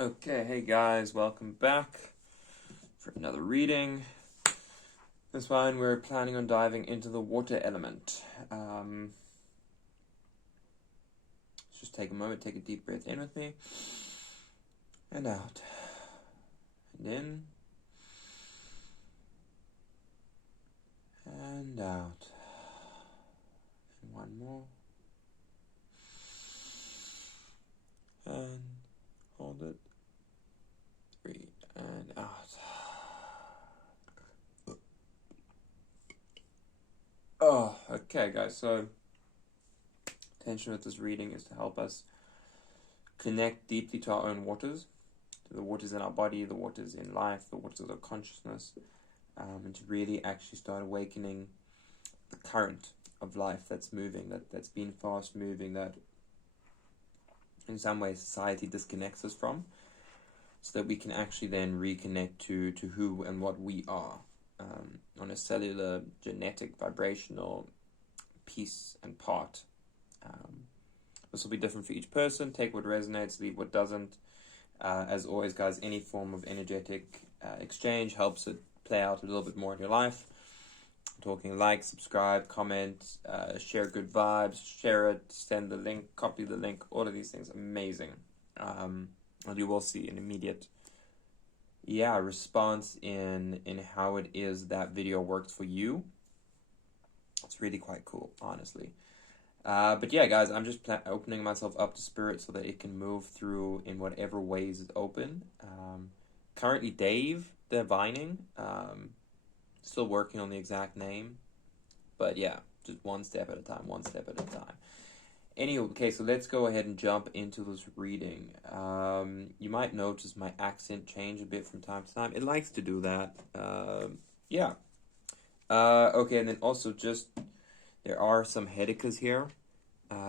Okay, hey guys, welcome back for another reading. This one we're planning on diving into the water element. Let's just take a moment, take a deep breath in with me, and out, and in, and out, and one more, and hold it, 3, and out. Oh, okay guys, so intention with this reading is to help us connect deeply to our own waters, to the waters in our body, the waters in life, the waters of our consciousness, and to really actually start awakening the current of life that's moving, that's been fast moving, that in some ways society disconnects us from, so that we can actually then reconnect to who and what we are, on a cellular, genetic, vibrational piece and part. This will be different for each person. Take what resonates, leave what doesn't. As always, guys, any form of energetic exchange helps it play out a little bit more in your life. I'm talking like, subscribe, comment, share good vibes, share it, send the link, copy the link, all of these things, amazing. And you will see an immediate response in how it is that video works for you. It's really quite cool, honestly. But yeah, guys, I'm just opening myself up to spirit so that it can move through in whatever ways it's open. Currently, Dave Divining, still working on the exact name, but yeah, just one step at a time. Anyway, okay, so let's go ahead and jump into this reading. You might notice my accent change a bit from time to time. It likes to do that. Okay, and then also there are some hedikas here.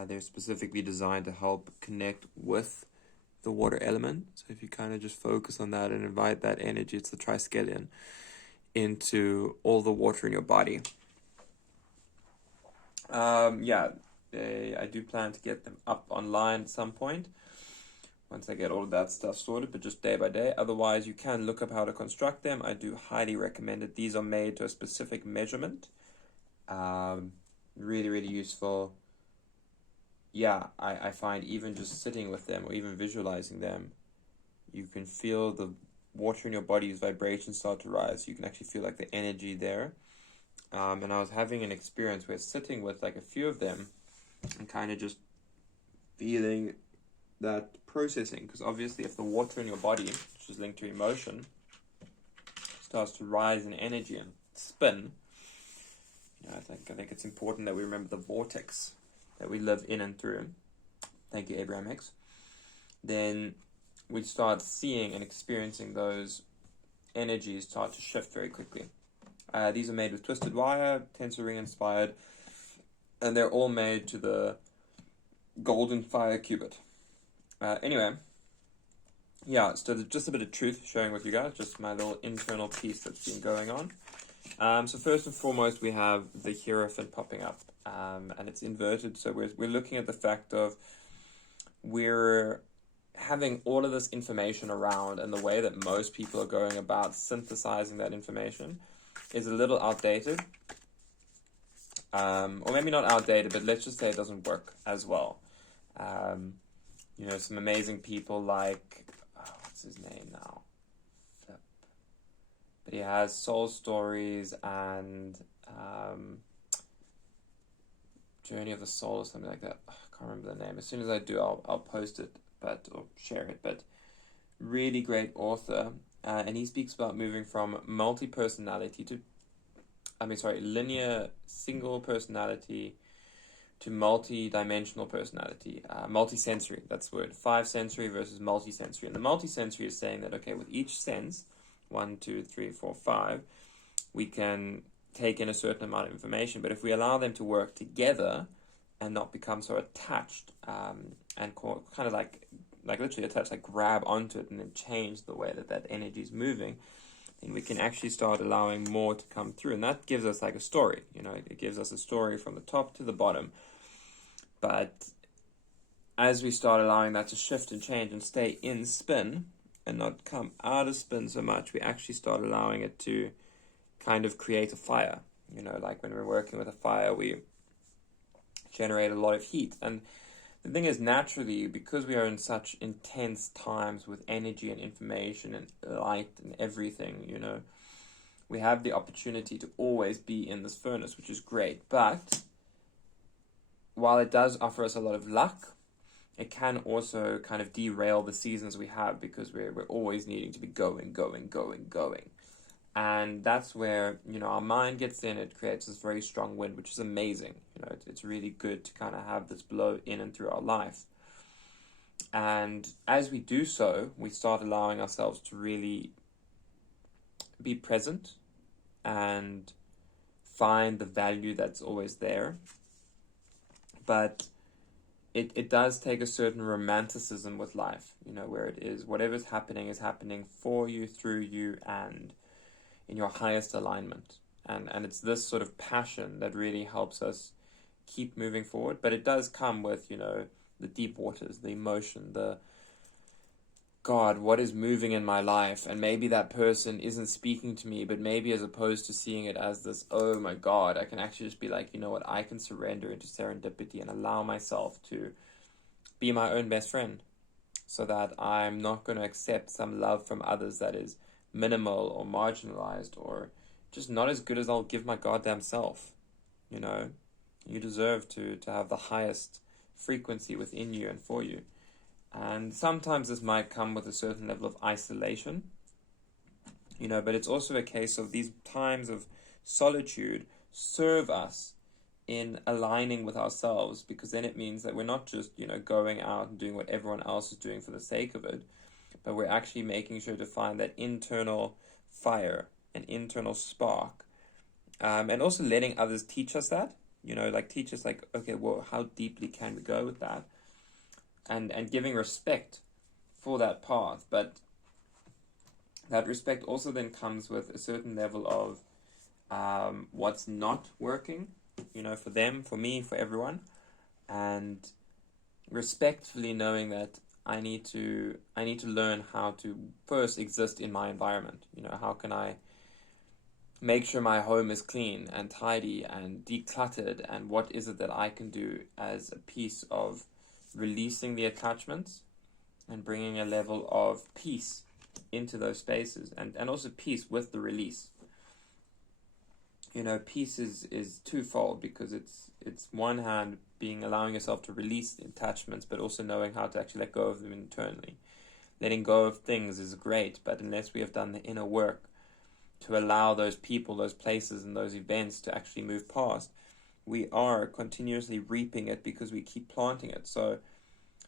They're specifically designed to help connect with the water element. So if you kind of just focus on that and invite that energy, it's the triskelion, into all the water in your body. I do plan to get them up online at some point once I get all of that stuff sorted, but just day by day. Otherwise, you can look up how to construct them. I do highly recommend it. These are made to a specific measurement. Really, really useful. I find even just sitting with them or even visualizing them, you can feel the water in your body's vibrations start to rise. You can actually feel like the energy there. And I was having an experience where sitting with like a few of them and kind of just feeling that processing, because obviously if the water in your body, which is linked to emotion, starts to rise in energy and spin, I think it's important that we remember the vortex that we live in and through. Thank you, Abraham Hicks. Then we start seeing and experiencing those energies start to shift very quickly. These are made with twisted wire, tensor ring inspired, and they're all made to the golden fire cubit. So just a bit of truth sharing with you guys, just my little internal piece that's been going on. So first and foremost, we have the Hierophant popping up, and it's inverted. So we're looking at the fact of we're having all of this information around, and the way that most people are going about synthesizing that information is a little outdated. Or maybe not outdated, but let's just say it doesn't work as well. Some amazing people like, what's his name now? But he has Soul Stories and Journey of the Soul or something like that. I can't remember the name. As soon as I do, I'll post it, or share it. But really great author, and he speaks about moving from linear single personality to multi-dimensional personality, multi-sensory, that's the word, 5 sensory versus multi-sensory. And the multi-sensory is saying that, okay, with each sense, 1, 2, 3, 4, 5, we can take in a certain amount of information, but if we allow them to work together and not become so attached, and kind of like literally attached, like grab onto it and then change the way that energy is moving, then we can actually start allowing more to come through. And that gives us like a story, it gives us a story from the top to the bottom. But as we start allowing that to shift and change and stay in spin, and not come out of spin so much, we actually start allowing it to kind of create a fire. Like when we're working with a fire, we generate a lot of heat. And the thing is, naturally, because we are in such intense times with energy and information and light and everything, we have the opportunity to always be in this furnace, which is great. But while it does offer us a lot of luck, it can also kind of derail the seasons we have, because we're always needing to be going. And that's where, our mind gets in, it creates this very strong wind, which is amazing. It's really good to kind of have this blow in and through our life. And as we do so, we start allowing ourselves to really be present and find the value that's always there. But it does take a certain romanticism with life, where it is whatever's happening is happening for you, through you, and in your highest alignment. And it's this sort of passion that really helps us keep moving forward. But it does come with, the deep waters, the emotion, the God, what is moving in my life? And maybe that person isn't speaking to me, but maybe as opposed to seeing it as this, oh my God, I can actually just be like, what, I can surrender into serendipity and allow myself to be my own best friend, so that I'm not going to accept some love from others that is minimal or marginalized or just not as good as I'll give my goddamn self. You deserve to have the highest frequency within you and for you. And sometimes this might come with a certain level of isolation, but it's also a case of these times of solitude serve us in aligning with ourselves, because then it means that we're not just, going out and doing what everyone else is doing for the sake of it, but we're actually making sure to find that internal fire, an internal spark, and also letting others teach us that, teach us okay, well, how deeply can we go with that? And giving respect for that path. But that respect also then comes with a certain level of what's not working, for them, for me, for everyone. And respectfully knowing that I need to learn how to first exist in my environment. How can I make sure my home is clean and tidy and decluttered, and what is it that I can do as a piece of releasing the attachments and bringing a level of peace into those spaces, and also peace with the release. Peace is twofold, because it's one hand being allowing yourself to release the attachments, but also knowing how to actually let go of them internally. Letting go of things is great, but unless we have done the inner work to allow those people, those places, and those events to actually move past, we are continuously reaping it because we keep planting it. So,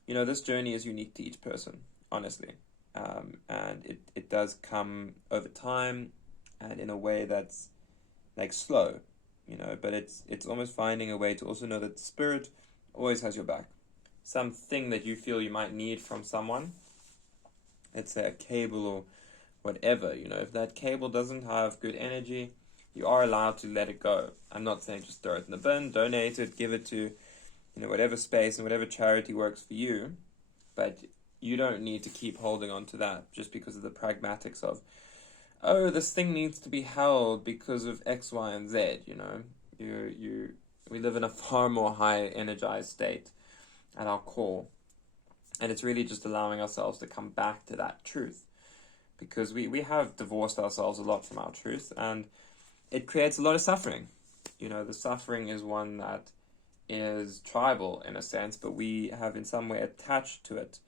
this journey is unique to each person, honestly. And it does come over time and in a way that's slow, but it's almost finding a way to also know that spirit always has your back. Something that you feel you might need from someone, let's say a cable or whatever, if that cable doesn't have good energy, you are allowed to let it go. I'm not saying just throw it in the bin, donate it, give it to, whatever space and whatever charity works for you, but you don't need to keep holding on to that just because of the pragmatics of, oh, this thing needs to be held because of X, Y, and Z, we live in a far more high energized state at our core, and it's really just allowing ourselves to come back to that truth, because we have divorced ourselves a lot from our truth, and it creates a lot of suffering. The suffering is one that is tribal in a sense, but we have in some way attached to it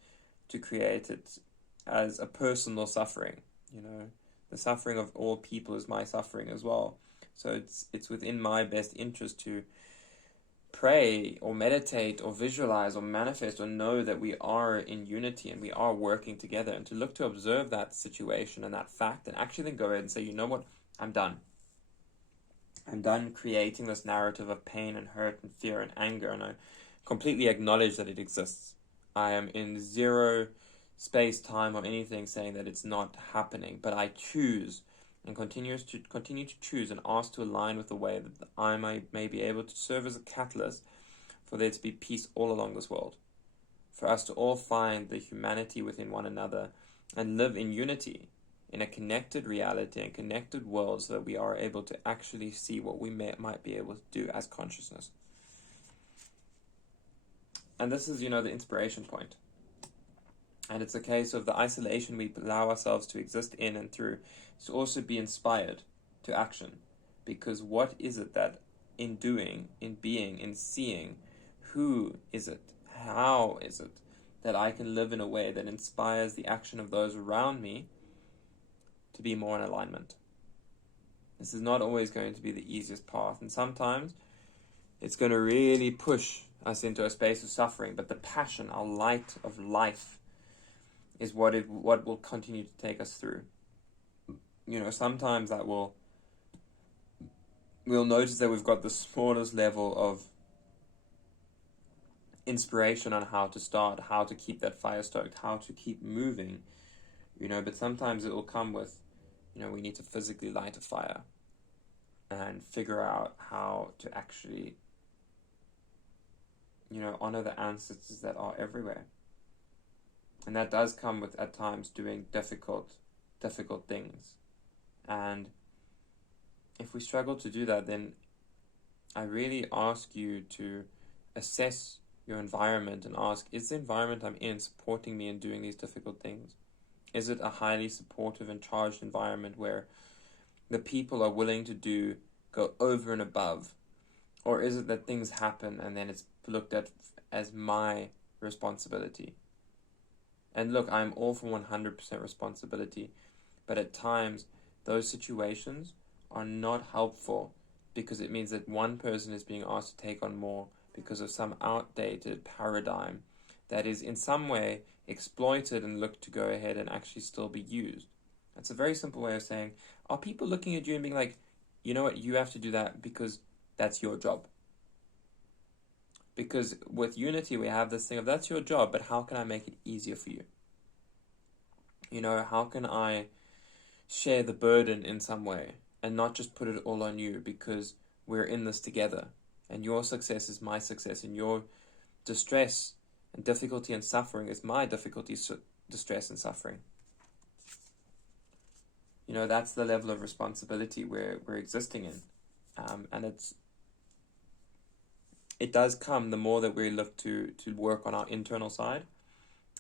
to create it as a personal suffering. The suffering of all people is my suffering as well. So it's within my best interest to pray or meditate or visualize or manifest or know that we are in unity and we are working together, and to look to observe that situation and that fact, and actually then go ahead and say, you know what, I'm done. I'm done creating this narrative of pain and hurt and fear and anger, and I completely acknowledge that it exists. I am in zero space, time, or anything saying that it's not happening, but I choose and continue to choose and ask to align with the way that I may be able to serve as a catalyst for there to be peace all along this world. for us to all find the humanity within one another and live in unity, in a connected reality and connected world, so that we are able to actually see what we might be able to do as consciousness. And this is, the inspiration point. And it's a case of the isolation we allow ourselves to exist in and through to also be inspired to action. Because what is it that in doing, in being, in seeing, who is it, how is it that I can live in a way that inspires the action of those around me to be more in alignment? This is not always going to be the easiest path, and sometimes it's going to really push us into a space of suffering, but the passion, our light of life, is what will continue to take us through. Sometimes we'll notice that we've got the smallest level of inspiration on how to start, how to keep that fire stoked, how to keep moving, but sometimes it will come with, we need to physically light a fire and figure out how to actually, honor the ancestors that are everywhere. And that does come with, at times, doing difficult things. And if we struggle to do that, then I really ask you to assess your environment and ask, is the environment I'm in supporting me in doing these difficult things? Is it a highly supportive and charged environment where the people are willing to go over and above? Or is it that things happen and then it's looked at as my responsibility? And look, I'm all for 100% responsibility, but at times those situations are not helpful, because it means that one person is being asked to take on more because of some outdated paradigm that is in some way exploited and looked to go ahead and actually still be used. That's a very simple way of saying, are people looking at you and being like, you know what, you have to do that because that's your job? Because with unity, we have this thing of, that's your job, but how can I make it easier for you? How can I share the burden in some way and not just put it all on you, because we're in this together and your success is my success and your distress and difficulty and suffering is my difficulty, distress and suffering. That's the level of responsibility we're existing in. And it does come the more that we look to work on our internal side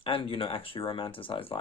and, actually romanticize life.